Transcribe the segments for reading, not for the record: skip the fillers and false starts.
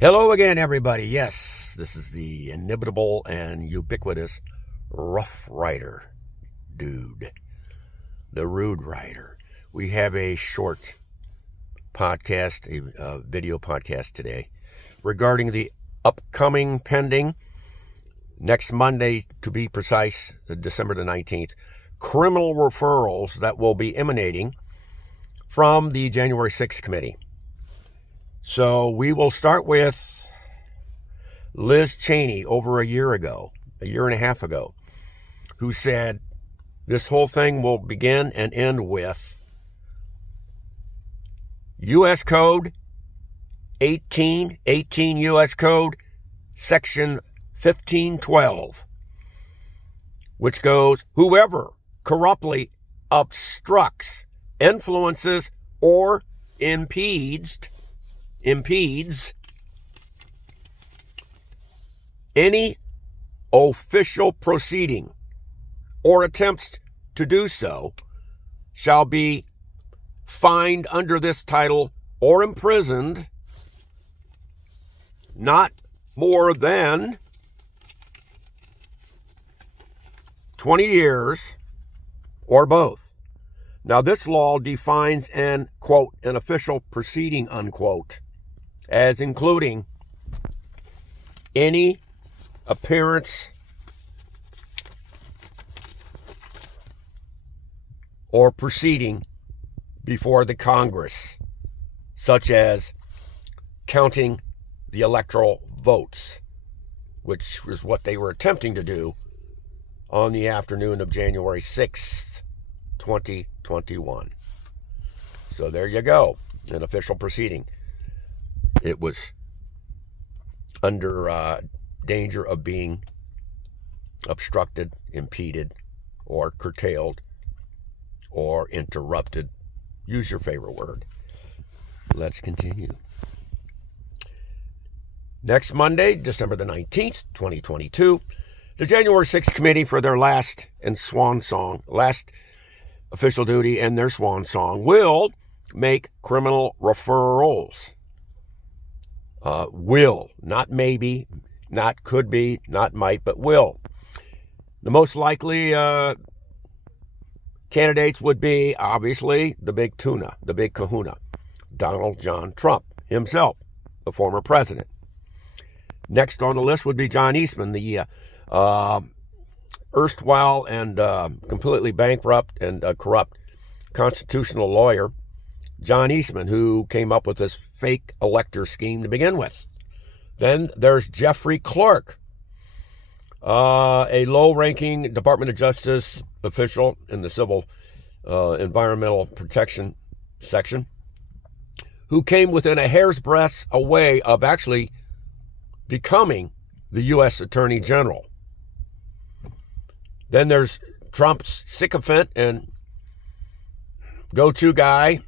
Hello again, everybody. Yes, this is the inimitable and ubiquitous Rough Rider dude, the Rude Rider. We have a short podcast, a video podcast today regarding the upcoming pending, next Monday to be precise, December the 19th, criminal referrals that will be emanating from the January 6th committee. So we will start with Liz Cheney over a year and a half ago, who said this whole thing will begin and end with U.S. Code 18 U.S. Code Section 1512, which goes, whoever corruptly obstructs, influences, or impedes any official proceeding or attempts to do so shall be fined under this title or imprisoned not more than 20 years or both. Now, this law defines an, quote, an official proceeding, unquote, as including any appearance or proceeding before the Congress, such as counting the electoral votes, which was what they were attempting to do on the afternoon of January 6th, 2021. So there you go, an official proceeding. It was under danger of being obstructed, impeded, or curtailed, or interrupted. Use your favorite word. Let's continue. Next Monday, December the 19th, 2022, the January 6th committee, for their last and swan song, last official duty and their swan song, will make criminal referrals. Will, not maybe, not could be, not might, but will. The most likely candidates would be, obviously, the big tuna, the big kahuna, Donald John Trump himself, the former president. Next on the list would be John Eastman, the erstwhile and completely bankrupt and corrupt constitutional lawyer, John Eastman, who came up with this fake elector scheme to begin with. Then there's Jeffrey Clark, a low-ranking Department of Justice official in the Civil Environmental Protection section, who came within a hair's breadth away of actually becoming the U.S. Attorney General. Then there's Trump's sycophant and go-to guy,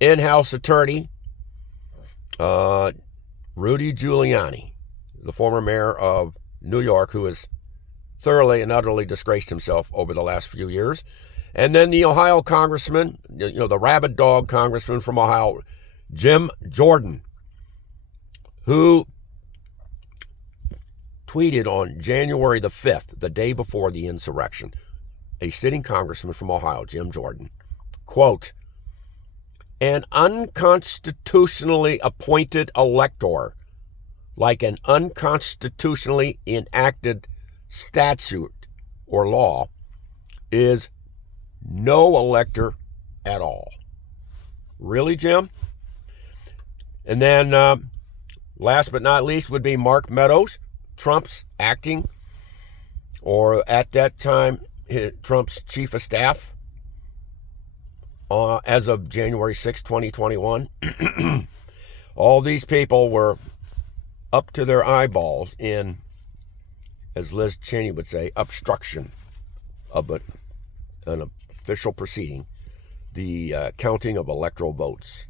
in-house attorney, Rudy Giuliani, the former mayor of New York, who has thoroughly and utterly disgraced himself over the last few years. And then the Ohio congressman, the rabid dog congressman from Ohio, Jim Jordan, who tweeted on January the 5th, the day before the insurrection, a sitting congressman from Ohio, Jim Jordan, quote, an unconstitutionally appointed elector, like an unconstitutionally enacted statute or law, is no elector at all. Really, Jim? And then last but not least would be Mark Meadows, Trump's acting, or at that time, Trump's chief of staff, as of January 6, 2021. All these people were up to their eyeballs in, as Liz Cheney would say, obstruction of an official proceeding, the counting of electoral votes,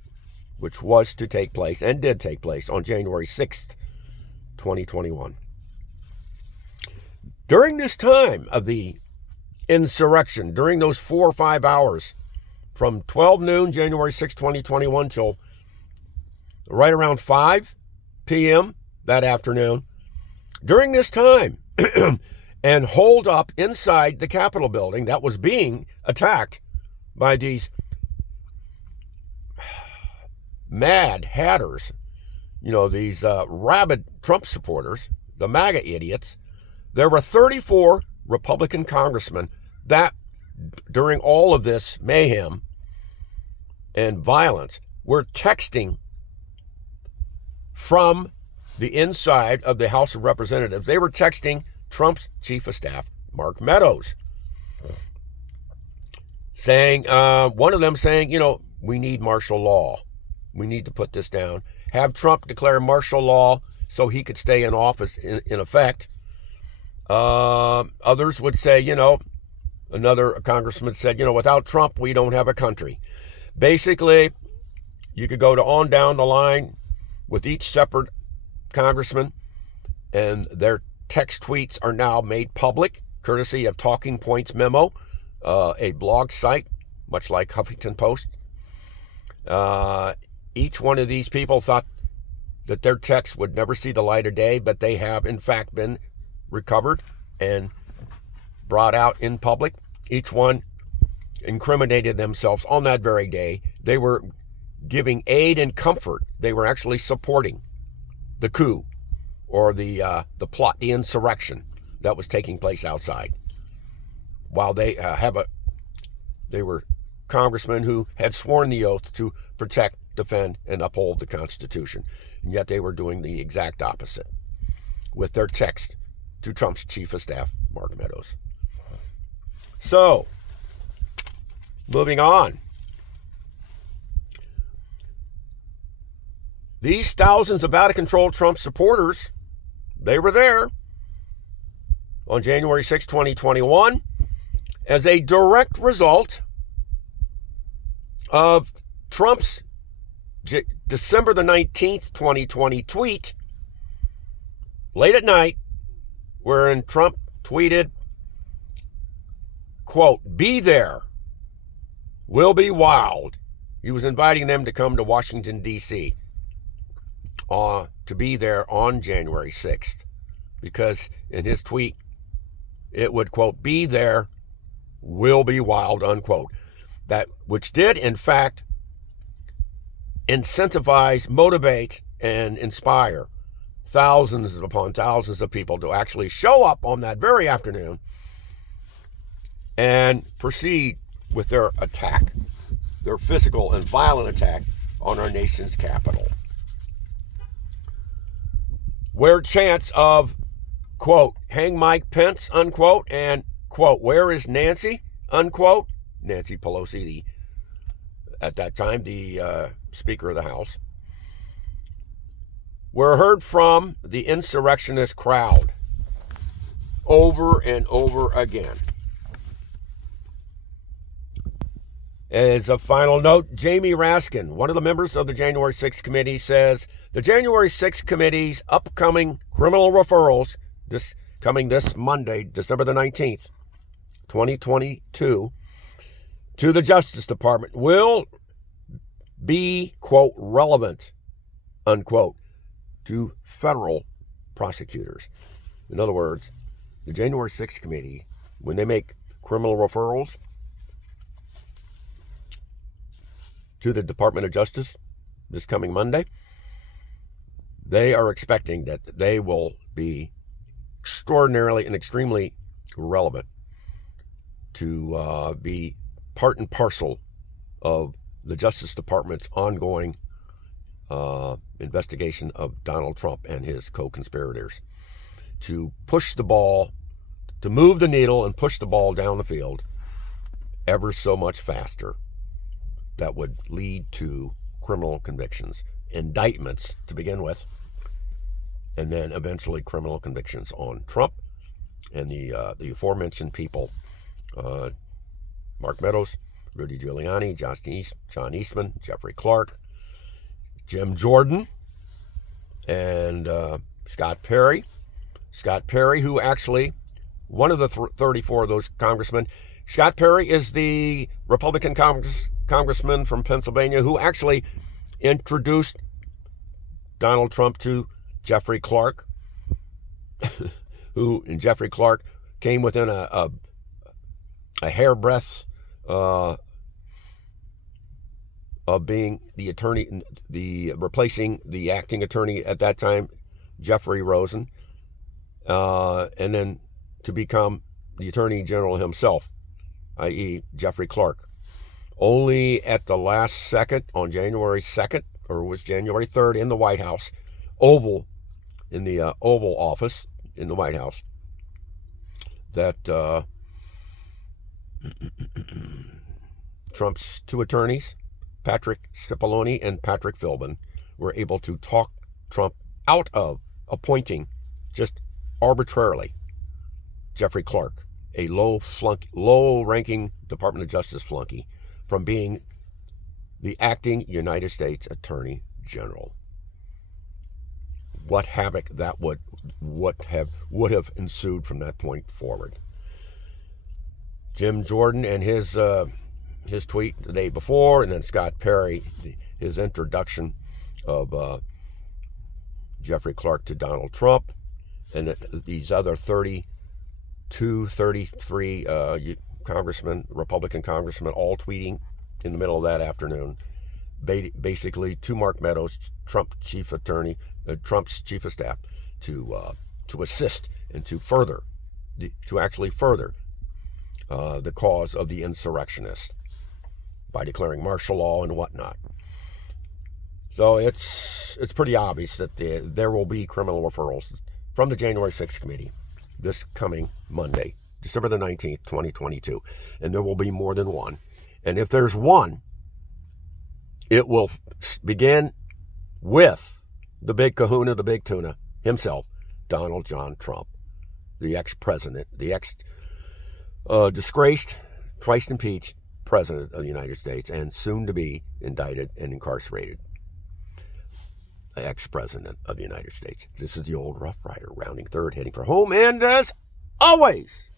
which was to take place and did take place on January 6th, 2021. During this time of the insurrection, during those 4 or 5 hours, from 12 noon, January 6, 2021, till right around 5 p.m. that afternoon, during this time, and holed up inside the Capitol building that was being attacked by these mad hatters, these rabid Trump supporters, the MAGA idiots. There were 34 Republican congressmen that, during all of this mayhem and violence, were texting from the inside of the House of Representatives. They were texting Trump's chief of staff, Mark Meadows, saying, one of them saying, we need martial law. We need to put this down. Have Trump declare martial law so he could stay in office in effect. Others would say, another congressman said, without Trump, we don't have a country. Basically, you could go on down the line with each separate congressman, and their text tweets are now made public, courtesy of Talking Points Memo, a blog site, much like Huffington Post. Each one of these people thought that their texts would never see the light of day, but they have, in fact, been recovered and brought out in public. Each one incriminated themselves on that very day. They were giving aid and comfort. They were actually supporting the coup or the plot, the insurrection that was taking place outside. While they were congressmen who had sworn the oath to protect, defend, and uphold the Constitution. And yet they were doing the exact opposite with their text to Trump's chief of staff, Mark Meadows. So, moving on. These thousands of out-of-control Trump supporters, they were there on January 6, 2021, as a direct result of Trump's December the 19th, 2020 tweet, late at night, wherein Trump tweeted, quote, "Be there. Will be wild." He was inviting them to come to Washington, D.C. To be there on January 6th, because in his tweet, it would, quote, "Be there, will be wild," unquote. That which did, in fact, incentivize, motivate, and inspire thousands upon thousands of people to actually show up on that very afternoon and proceed with their attack, their physical and violent attack on our nation's capital. Where chants of, quote, "Hang Mike Pence," unquote, and, quote, "Where is Nancy," unquote, Nancy Pelosi, at that time, the Speaker of the House, were heard from the insurrectionist crowd over and over again. As a final note, Jamie Raskin, one of the members of the January 6th committee, says the January 6th committee's upcoming criminal referrals, this Monday, December the 19th, 2022, to the Justice Department will be, quote, "relevant," unquote, to federal prosecutors. In other words, the January 6th committee, when they make criminal referrals to the Department of Justice this coming Monday, they are expecting that they will be extraordinarily and extremely relevant to be part and parcel of the Justice Department's ongoing investigation of Donald Trump and his co-conspirators, to push the ball, to move the needle and push the ball down the field ever so much faster. That would lead to criminal convictions, indictments to begin with, and then eventually criminal convictions on Trump and the aforementioned people, Mark Meadows, Rudy Giuliani, John Eastman, Jeffrey Clark, Jim Jordan, and Scott Perry. Scott Perry, who actually, one of the 34 of those congressmen, Scott Perry is the Republican congressman from Pennsylvania who actually introduced Donald Trump to Jeffrey Clark, and Jeffrey Clark came within a hairbreadth of being the attorney, replacing the acting attorney at that time, Jeffrey Rosen, and then to become the Attorney General himself, i.e. Jeffrey Clark. Only at the last second, on January 2nd, or it was January 3rd, in the White House, in the Oval Office in the White House, that Trump's two attorneys, Patrick Cipollone and Patrick Philbin, were able to talk Trump out of appointing, just arbitrarily, Jeffrey Clark, a low-ranking Department of Justice flunky, from being the acting United States Attorney General. What havoc that would have ensued from that point forward. Jim Jordan and his tweet the day before, and then Scott Perry, his introduction of Jeffrey Clark to Donald Trump, and these other 33 Republican congressmen, all tweeting in the middle of that afternoon, basically to Mark Meadows, Trump's chief of staff, to assist and to actually further the cause of the insurrectionists by declaring martial law and whatnot. So it's pretty obvious that there will be criminal referrals from the January 6th committee this coming Monday, December the 19th, 2022. And there will be more than one. And if there's one, it will begin with the big kahuna, the big tuna himself, Donald John Trump, the ex-president, the disgraced, twice impeached president of the United States, and soon to be indicted and incarcerated ex-president of the United States. This is the old Rough Rider, rounding third, heading for home. And as always,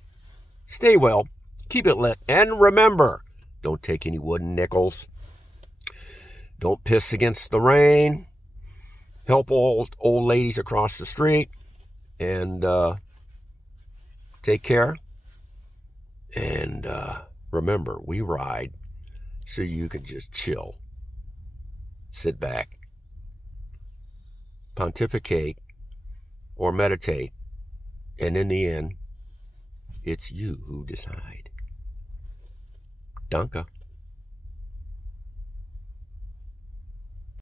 stay well, keep it lit, and remember, don't take any wooden nickels. Don't piss against the rain. Help old ladies across the street. And take care. And remember, we ride so you can just chill. Sit back. Pontificate or meditate. And in the end, it's you who decide. Danke.